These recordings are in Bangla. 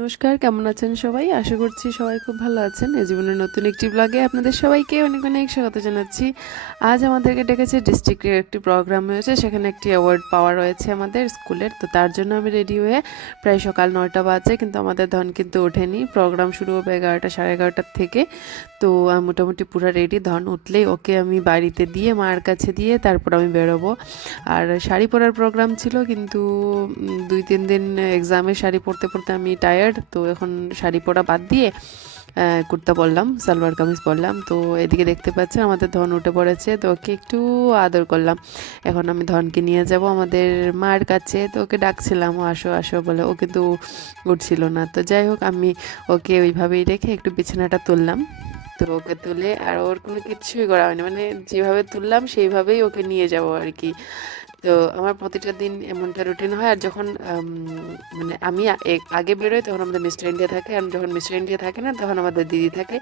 নমস্কার, কেমন আছেন সবাই? আশা করছি সবাই খুব ভালো আছেন। এই জীবনের নতুন একটি ব্লগে আপনাদের সবাইকে অনেক অনেক স্বাগত জানাচ্ছি। আজ আমাদেরকে ডেকেছে, ডিস্ট্রিক্টের একটি প্রোগ্রাম হয়েছে, সেখানে একটি অ্যাওয়ার্ড পাওয়া রয়েছে আমাদের স্কুলের। তো তার জন্য আমি রেডি হয়ে প্রায় সকাল 9টা বাজে, কিন্তু আমাদের ধন কিন্তু ওঠেনি। প্রোগ্রাম শুরু হবে 11টা সাড়ে 11টার থেকে। তো আমি মোটামুটি পুরো রেডি। ধন উঠলেই ওকে আমি বাড়িতে দিয়ে মার কাছে দিয়ে তারপর আমি বেরোবো। আর শাড়ি পরার প্রোগ্রাম ছিল, কিন্তু 2-3 দিন এক্সামে শাড়ি পরতে পরতে আমি টায়ার্ড। তো এখন শাড়ি পরা বাদ দিয়ে কুর্তা পরলাম, সালোয়ার কামিজ পরলাম। তো এদিকে দেখতে পাচ্ছেন আমাদের ধন উঠে পড়েছে, তো ওকে একটু আদর করলাম। এখন আমি ধনকে নিয়ে যাব আমাদের মার কাছে। তো ওকে ডাকছিলাম আসো আসো বলে, ও কিন্তু উঠছিল না। তো যাই হোক, আমি ওকে ওইভাবেই রেখে একটু বিছানাটা তুললাম। তো ওকে তুলে, আর ওর কোনো কিছুই করা হয়নি, মানে যেভাবে তুললাম সেইভাবেই ওকে নিয়ে যাবো আর কি। তো আমার প্রতিটা দিন এমনটা রুটিন হয়। আর যখন মানে আমি আগে বেরোই তখন আমাদের মিস্টার ইন্ডিয়া থাকে, আর যখন মিস্টার ইন্ডিয়া থাকে না তখন আমাদের দিদি থাকে।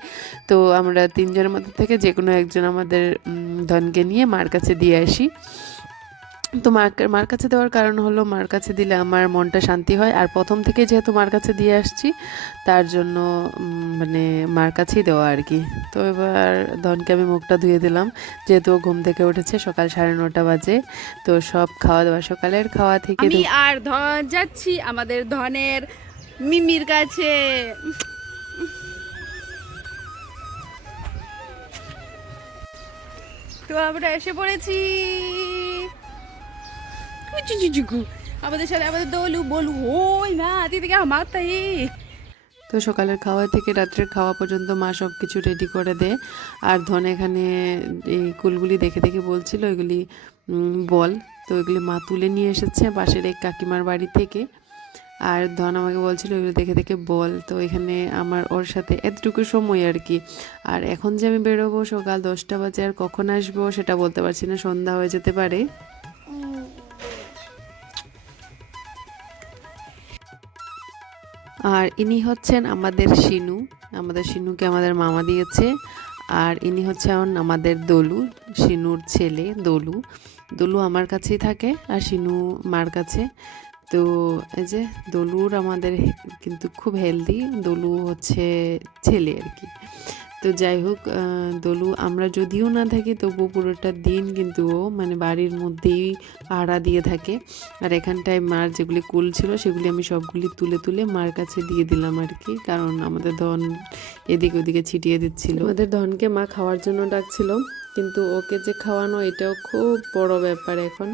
তো আমরা তিনজনের মধ্যে থেকে যে কোনো একজন আমাদের ধনকে নিয়ে মার কাছে দিয়ে আসি। তো মার কাছে দেওয়ার কারণ হলো, মার কাছে দিলে আমার মনটা শান্তি হয়। আর প্রথম থেকে যেহেতু মার কাছে দিয়ে আসছি, তার জন্য মানে মার কাছেই দেওয়া আর কি। তো এবার ধনকে আমি মুখটা ধুয়ে দিলাম, যেহেতু ও ঘুম থেকে উঠেছে। সকাল 9:30 বাজে। তো সব খাওয়া দাওয়া, সকালের খাওয়া থেকে আমি আর ধন যাচ্ছি আমাদের ধনের মিমির কাছে। তো আমরা এসে পড়েছি আমাদের সাথে আমাদের দলু বলু ওই না দিদি আমার তাই। তো সকালের খাওয়া থেকে রাত্রের খাওয়া পর্যন্ত মা সব কিছু রেডি করে দেয়। আর ধন এখানে এই কুলগুলি দেখে দেখে বলছিল এগুলি বল। তো এগুলি মা তুলে নিয়ে এসেছে পাশের এক কাকিমার বাড়ি থেকে। আর ধন আমাকে বলছিল এগুলো দেখে দেখে বল। তো এখানে আমার ওর সাথে এতটুকু সময় আর কি। আর এখন যে আমি বেরোবো সকাল 10টা বাজে, আর কখন আসবো সেটা বলতে পারছি না, সন্ধ্যা হয়ে যেতে পারে। আর ইনি হচ্ছেন আমাদের শিনু। আমাদের শিনুকে আমাদের মামা দিয়েছে। আর ইনি হচ্ছে আমাদের দলু, শিনুর ছেলে দলু। দলু আমার কাছেই থাকে আর শিনু মার কাছে। তো এই যে দলুর আমাদের কিন্তু খুব হেলদি। দলু হচ্ছে ছেলে আর কি। তো যাই হোক, দলু আমরা যদিও না থাকি তবু পুরোটা দিন কিন্তু ও মানে বাড়ির মধ্যেই পাহারা দিয়ে থাকে। আর এখানটায় মার যেগুলি কুল ছিল সেগুলি আমি সবগুলি তুলে তুলে মার কাছে দিয়ে দিলাম আর কি, কারণ আমাদের ধন এদিকে ওদিকে ছিটিয়ে দিচ্ছিল। আমাদের ধনকে মা খাওয়ার জন্য ডাকছিল, কিন্তু ওকে যে খাওয়ানো এটাও খুব বড় ব্যাপার এখন।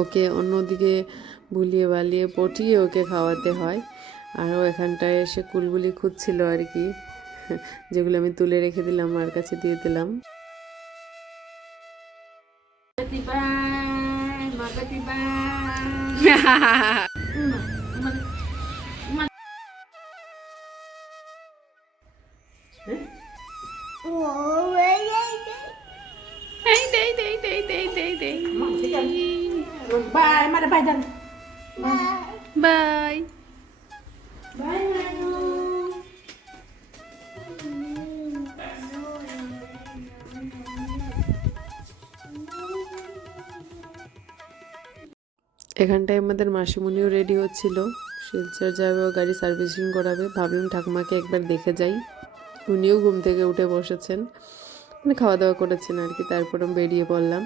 ওকে অন্যদিকে ভুলিয়ে বালিয়ে পটিয়ে ওকে খাওয়াতে হয়। আর ও এখানটায় এসে কুলগুলি খুঁজছিল আর কি, যেগুলো আমি তুলে রেখে দিলাম, মার কাছে দিয়ে দিলাম। বাই। এখানটায় আমাদের মাসিমণিও রেডি হচ্ছিল, শিলচর যাবে, ও গাড়ি সার্ভিসিং করাবে। ভাবলাম ঠাকুমাকে একবার দেখে যাই। উনিও ঘুম থেকে উঠে বসেছেন, মানে খাওয়া দাওয়া করেছেন আর কি। তারপরে বেরিয়ে পড়লাম।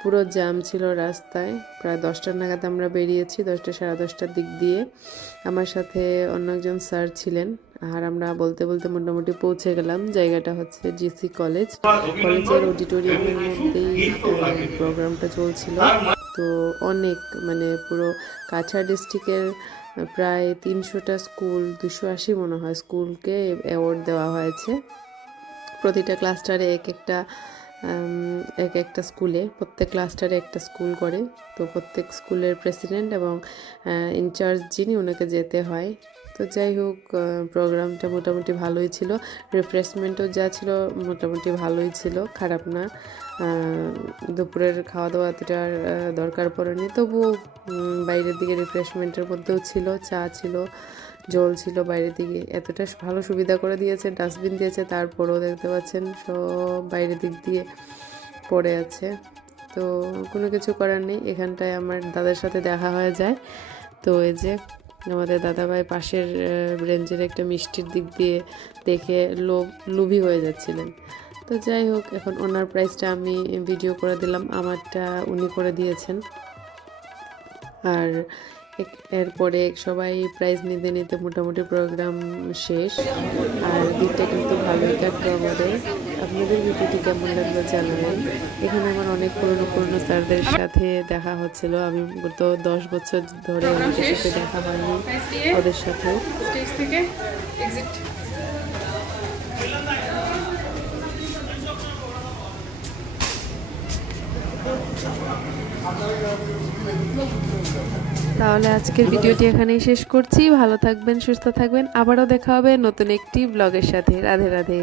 পুরো জ্যাম ছিল রাস্তায়। প্রায় 10টা নাগাদ আমরা বেরিয়েছি, 10টা সাড়ে 10টার দিক দিয়ে। আমার সাথে অন্য একজন স্যার ছিলেন। আর আমরা বলতে বলতে মোটামুটি পৌঁছে গেলাম। জায়গাটা হচ্ছে জিসি কলেজ। কলেজের অডিটোরিয়ামের মধ্যেই প্রোগ্রামটা চলছিল। তো অনেক মানে পুরো কাছাড় ডিস্ট্রিক্টের প্রায় 300টা স্কুল, 280 মনে হয় স্কুলকে অ্যাওয়ার্ড দেওয়া হয়েছে। প্রতিটা ক্লাস্টারে এক একটা স্কুলে, প্রত্যেক ক্লাস্টারে একটা স্কুল করে। তো প্রত্যেক স্কুলের প্রেসিডেন্ট এবং ইনচার্জ যিনি, ওনাকে যেতে হয়। তো যাই হোক, প্রোগ্রামটা মোটামুটি ভালোই ছিল। রিফ্রেশমেন্টও যা ছিল মোটামুটি ভালোই ছিল, খারাপ না। দুপুরের খাওয়া দাওয়া এতটা দরকার পড়েনি, তবুও বাইরের দিকে রিফ্রেশমেন্টের মধ্যেও ছিল, চা ছিল, জল ছিল। বাইরের দিকে এতটা ভালো সুবিধা করে দিয়েছে, ডাস্টবিন দিয়েছে, তারপরেও দেখতে পাচ্ছেন সব বাইরের দিক দিয়ে পড়ে আছে। তো কোনো কিছু করার নেই। এখানটায় আমার দাদার সাথে দেখা হয়ে যায়। তো এই যে আমাদের দাদাভাই পাশের রেঞ্জের একটা মিষ্টির দিক দিয়ে দেখে লোভী হয়ে যাচ্ছিলেন। তো যাই হোক, এখন ওনার প্রাইসটা আমি ভিডিও করে দিলাম, আমারটা উনি করে দিয়েছেন। আর এরপরে সবাই প্রাইজ নিতে নিতে মোটামুটি প্রোগ্রাম শেষ। আর দিনটা কিন্তু ভালোই কাটলো আমাদের। আপনাদের ভিডিওটি কেমন লাগলো জানাবেন। এখানে আমার অনেক পুরনো স্যারদের সাথে দেখা হচ্ছিল। আমি তো 10 বছর ধরে ওদের সাথে দেখা হয়নি ওদের সাথে। স্টেজ থেকে এক্সিট। তাহলে আজকের ভিডিওটি এখানেই শেষ করছি। ভালো থাকবেন, সুস্থ থাকবেন। আবারও দেখা হবে নতুন একটি ব্লগের সাথে। রাধে রাধে।